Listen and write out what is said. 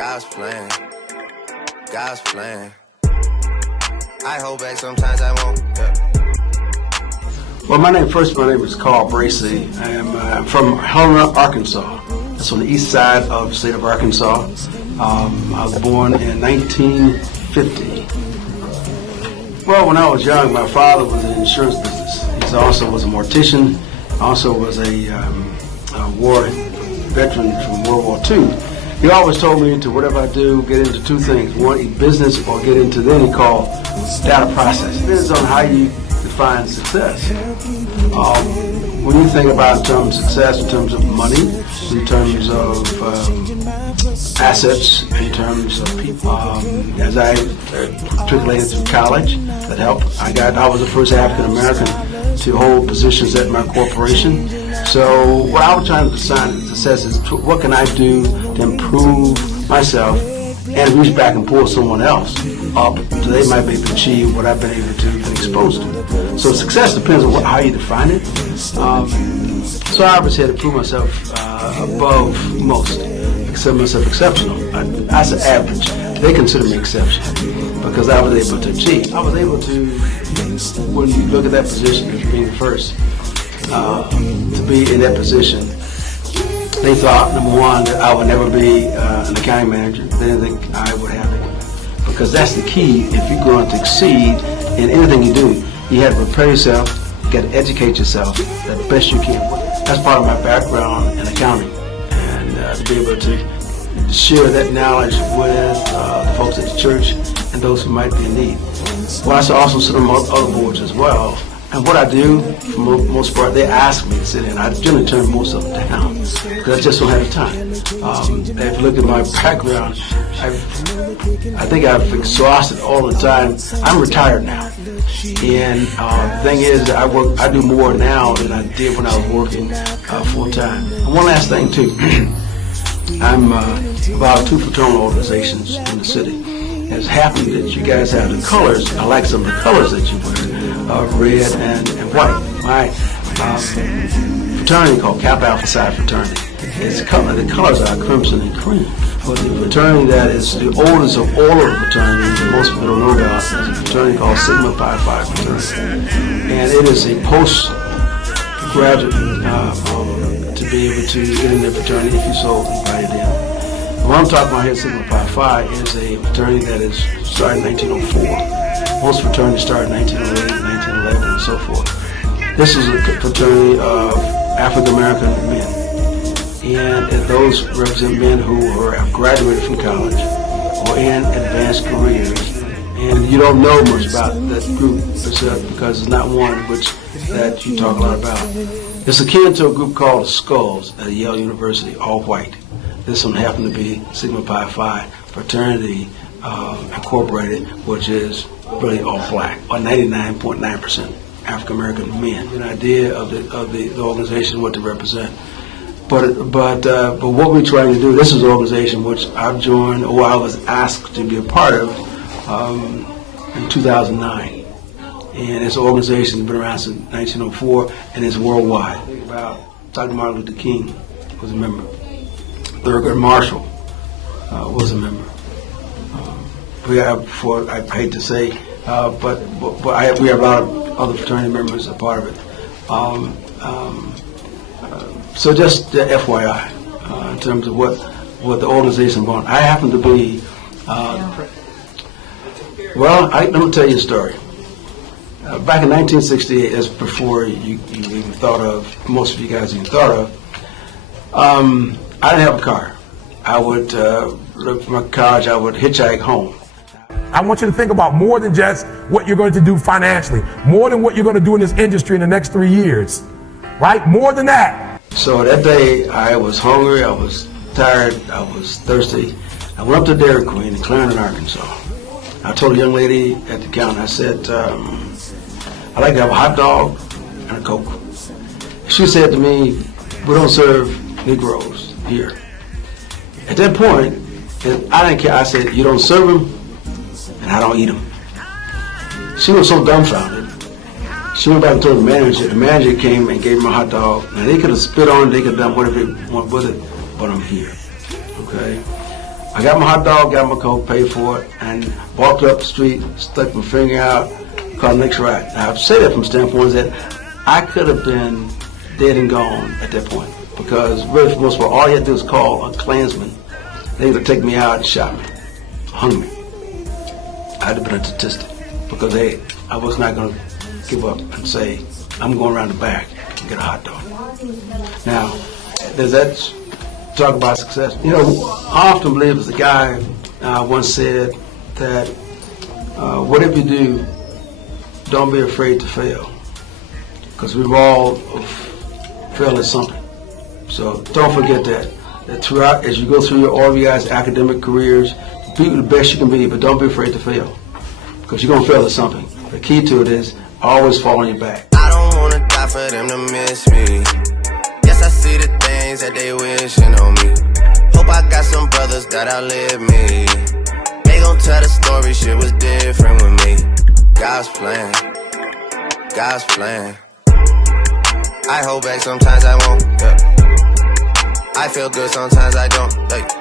God's plan. God's plan. I hold back sometimes I won't. Well, my name is Carl Bracy. I'm from Helena, Arkansas. That's on the east side of the state of Arkansas. I was born in 1950. Well, when I was young, my father was in the insurance business. He also was a mortician, also was a war veteran from World War II. He always told me to whatever I do, get into two things. One, eat business, or get into then he called data process. It depends on how you define success. When you think about in terms of success, in terms of money, in terms of assets, in terms of people, as I matriculated through college, that helped. I was the first African American to hold positions at my corporation. So what I was trying to define success is what can I do to improve myself and reach back and pull someone else up so they might be able to achieve what I've been able to be exposed to. So success depends on how you define it. So I always had to prove myself above most, consider myself exceptional. I said average. They consider me exceptional because I was able to achieve. I was able to, when you look at that position as being the first, to be in that position, they thought, number one, that I would never be an accounting manager. They didn't think I would have it. Because that's the key. If you're going to succeed in anything you do, you have to prepare yourself, you got to educate yourself the best you can. That's part of my background in accounting. And to be able to share that knowledge with the folks at the church and those who might be in need. Well, I also sit on other boards as well. And what I do, for the most part, they ask me to sit in. I generally turn most of them down because I just don't have the time. If you look at my background, I think I've exhausted all the time. I'm retired now. And the thing is, I do more now than I did when I was working full time. And one last thing too, I'm about 2 fraternal organizations in the city. It's happy that you guys have the colors. I like some of the colors that you wear, red and white. My fraternity called Kappa Alpha Psi Fraternity. The colors are crimson and cream. But the fraternity that is the oldest of all of the fraternities that most people don't know about is a fraternity called Sigma Pi Phi Fraternity. And it is a postgraduate to be able to get in the fraternity if you so invited in. What I'm talking about here, Sigma Pi Phi, is a fraternity that is started in 1904. Most fraternities started in 1908, 1911, and so forth. This is a fraternity of African American men. And those represent men who have graduated from college or in advanced careers. And you don't know much about that group because it's not one that you talk a lot about. It's akin to a group called the Skulls at Yale University, all white. This one happened to be Sigma Pi Phi Fraternity Incorporated, which is really all black, or 99.9% African American men. An idea of the organization, what to represent. But what we're trying to do, this is an organization which I've joined, or I was asked to be a part of in 2009. And it's an organization that's been around since 1904, and it's worldwide. About Dr. Martin Luther King was a member. Thurgood Marshall was a member. I hate to say, but we have a lot of other fraternity members a part of it. So just FYI, in terms of what the organization wants. I happen to be, let me tell you a story. Back in 1968, that's before you even thought of, most of you guys even thought of, I didn't have a car. I would look for my college, I would hitchhike home. I want you to think about more than just what you're going to do financially, more than what you're going to do in this industry in the next 3 years, right? More than that. So that day, I was hungry, I was tired, I was thirsty. I went up to Dairy Queen in Clarendon, Arkansas. I told a young lady at the counter, I said, I'd like to have a hot dog and a Coke. She said to me, we don't serve Negroes here. At that point, I didn't care. I said, you don't serve them, and I don't eat them. She was so dumbfounded. She went back and told the manager. The manager came and gave him a hot dog. Now, they could have spit on it, they could have done whatever they want with it, but I'm here. Okay? I got my hot dog, got my Coke, paid for it, and walked up the street, stuck my finger out, called the next ride. Now, I say that from standpoint that I could have been dead and gone at that point, because really, for the most part, all you had to do was call a Klansman. They would take me out and shot me, hung me. I'd have been a statistic, because I was not going to give up and say, I'm going around the back and get a hot dog. Now, does that talk about success? You know, I often believe, as a guy once said, that whatever you do, don't be afraid to fail, because we've all failed at something. So don't forget that throughout, as you go through all of you guys' academic careers, be the best you can be, but don't be afraid to fail, because you're going to fail at something. The key to it is always fall on your back. I don't want to die for them to miss me. Yes, I see the things that they wishing on me. Hope I got some brothers that outlive me. They gon' tell the story, shit was different with me. God's plan, God's plan. I hold back, sometimes I won't, yeah. I feel good, sometimes I don't, like.